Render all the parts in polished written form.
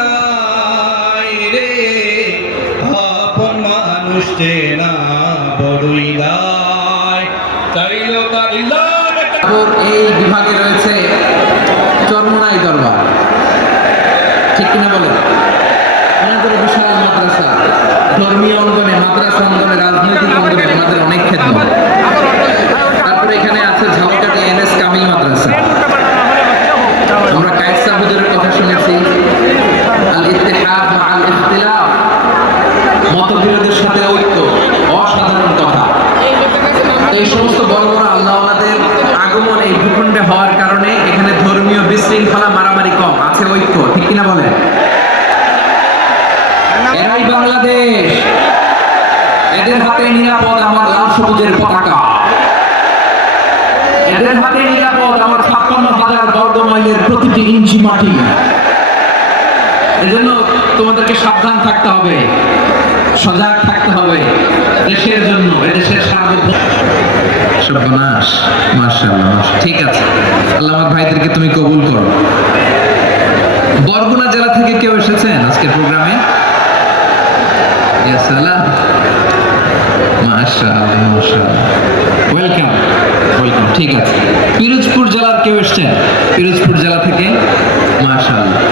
দায় রে, আপন মানুষ চেনা বড়ই দায়। চাইল এই বিভাগে রয়েছে চরমোনাই দরবার, ঠিক কিনা বলেন? অনেক বিশাল মাদ্রাসা, ধর্মীয় অঙ্গনে, মাদ্রাসা অঙ্গনে, রাজনৈতিক অঙ্গনে আমাদের অনেক ক্ষেত্র। তারপরে এখানে আছে ঝালকাঠি এনএস কামিল মাদ্রাসা। আমরা কায়েসা হুজুরের কথা শুনেছি, আল ইত্তিহাদ মা আল ইখতিলাফ, মতবিরোধের সাথে ঐক্য, অসাধারণ কথা। এই সমস্ত বড় বড় আল্লাহওয়ালাদের আগমন এই ভূখণ্ডে হওয়ার কারণে এখানে ধর্মীয় বিশৃঙ্খলা, মারামারি কম, আছে ঐক্য, ঠিক কিনা বলেন? এরাই বাংলাদেশ, এদের হাতে নিরাপদ আমার লাল সবুজের পতাকা, এদের হাতে নিরাপদ আমার ৫৬,০০০ বর্গ মাইলের প্রতিটি ইঞ্চি মাটি। এজন্য তোমাদেরকে সাবধান থাকতে হবে, সজাগ থাকতে হবে দেশের জন্য, এদেশের সার্বভৌম। সর্বনাশ, মাশাআল্লাহ, ঠিক আছে। আল্লাহ আমার ভাইদেরকে তুমি কবুল করো। বরগুনা জেলা থেকে কেউ এসেছেন আজকের প্রোগ্রামে? ইয়া সালাম, মাশাআল্লাহ, মাশাআল্লাহ, ওয়েলকাম, ওয়েলকাম, ঠিক আছে। পিরোজপুর জেলার কেউ এসেছেন? পিরোজপুর জেলা থেকে মাশাআল্লাহ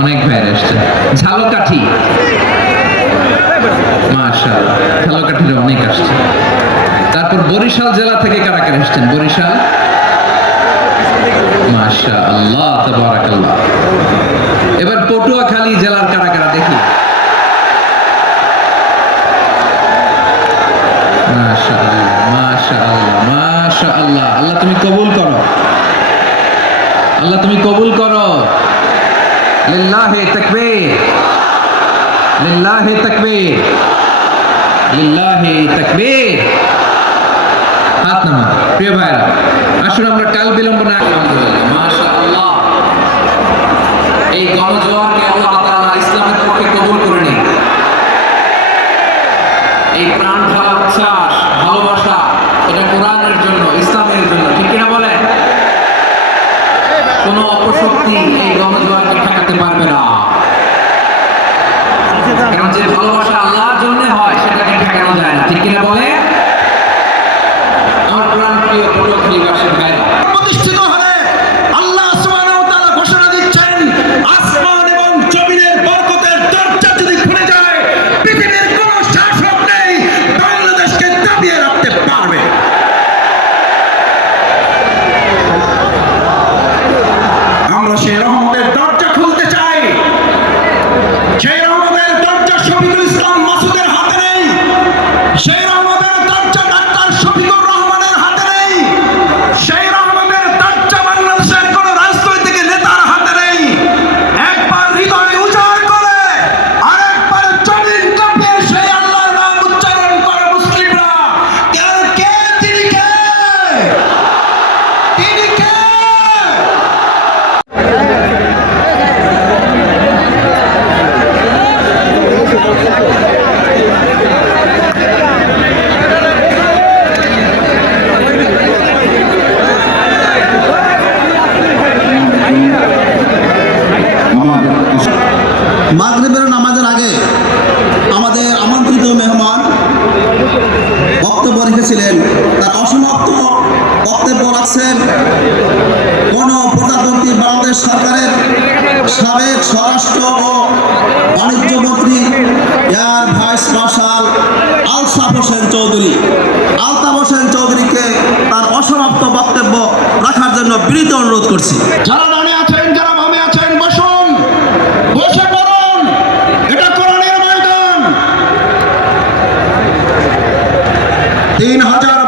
অনেক ভাইরা এসেছেন। ঝালকাঠি, মাশাআল্লাহ, ঝালকাঠির অনেক আসছে। তারপর বরিশাল জেলা থেকে কারা কারা এসেছেন? বরিশাল, মাশাআল্লাহ, তাবারাকাল্লাহ। এবার পটুয়াখালী জেলার কারা কারা দেখি? মাশাআল্লাহ, মাশাআল্লাহ, মাশাআল্লাহ। আল্লাহ তুমি কবুল করো, আল্লাহ তুমি কবুল করো। লিল্লাহি তাকবীর, লিল্লাহি তাকবীর, লিল্লাহি তাকবীর। হাত নামা। প্রিয় ভাইরা, আসুন আমরা কাল বিলম্ব না, আলহামদুলিল্লাহ, মাশাআল্লাহ, এই গণজোয়ারকে আল্লাহ তাআলা ইসলামের পক্ষে কবুল করে নিন। এই প্রাণ ঢালা উচ্ছ্বাস, ভালোবাসা, এটা কোরআনের জন্য, ইসলামের জন্য, ঠিক কিনা বলেন? কোন অপশক্তি এই গণজোয়ারকে ঠেকাতে পারবে না, কারণ যে ভালোবাসা আল্লাহর জন্য হয় সেটাকে ঠেকানো যায় না, ঠিক কিনা বলে? আমার প্রাণ প্রিয় পটুয়াখালীবাসীর ভাইরা, প্রতিষ্ঠিত হলে আল্লাহ সুবহানাহু ওয়া তাআলা ঘোষণা দিচ্ছেন, আসমান এবং জমিনের বরকতের দরজা যদি খুলে যায়, পৃথিবীর কোন শাসক নেই বাংলাদেশকে দাবিয়ে রাখতে পারবে। আমরা সেই রহমতের দরজা খুলতে চাই। সেই রহমতের দরজা শফিকুল ইসলাম মাসুদের হাতে নেই, সেই রহমতের দরজা ডাক্তার শফিকুর রহমানের হাতে নেই, সেই রহমতের দরজা বাংলাদেশের কোন রাজনৈতিক নেতার হাতে নেই। একবার হৃদয় উজাড় করে আরেকবার জমিন কাঁপিয়ে সেই আল্লাহর নাম উচ্চারণ করে মুসলিমরা, কে তিনি কে, তিনি কে। মাগরিবের নামাজের আগে আমাদের আমন্ত্রিত মেহমান বক্তব্য রেখেছিলেন। তার অসমাপ্ত বক্তব্য রাখছেন গণপ্রজাতন্ত্রী বাংলাদেশ সরকারের সাবেক স্বরাষ্ট্র ও বাণিজ্য মন্ত্রী air vice marshal Altaf Hossain Chowdhury. Altaf Hossain চৌধুরীকে তার অসমাপ্ত বক্তব্য রাখার জন্য বিনীত অনুরোধ করছি। যারা দাঁড়িয়ে আছেন, যারা বামে আছেন, বসুন, বসে পড়ুন, এটা কোরআনের ময়দান। ৩,০০০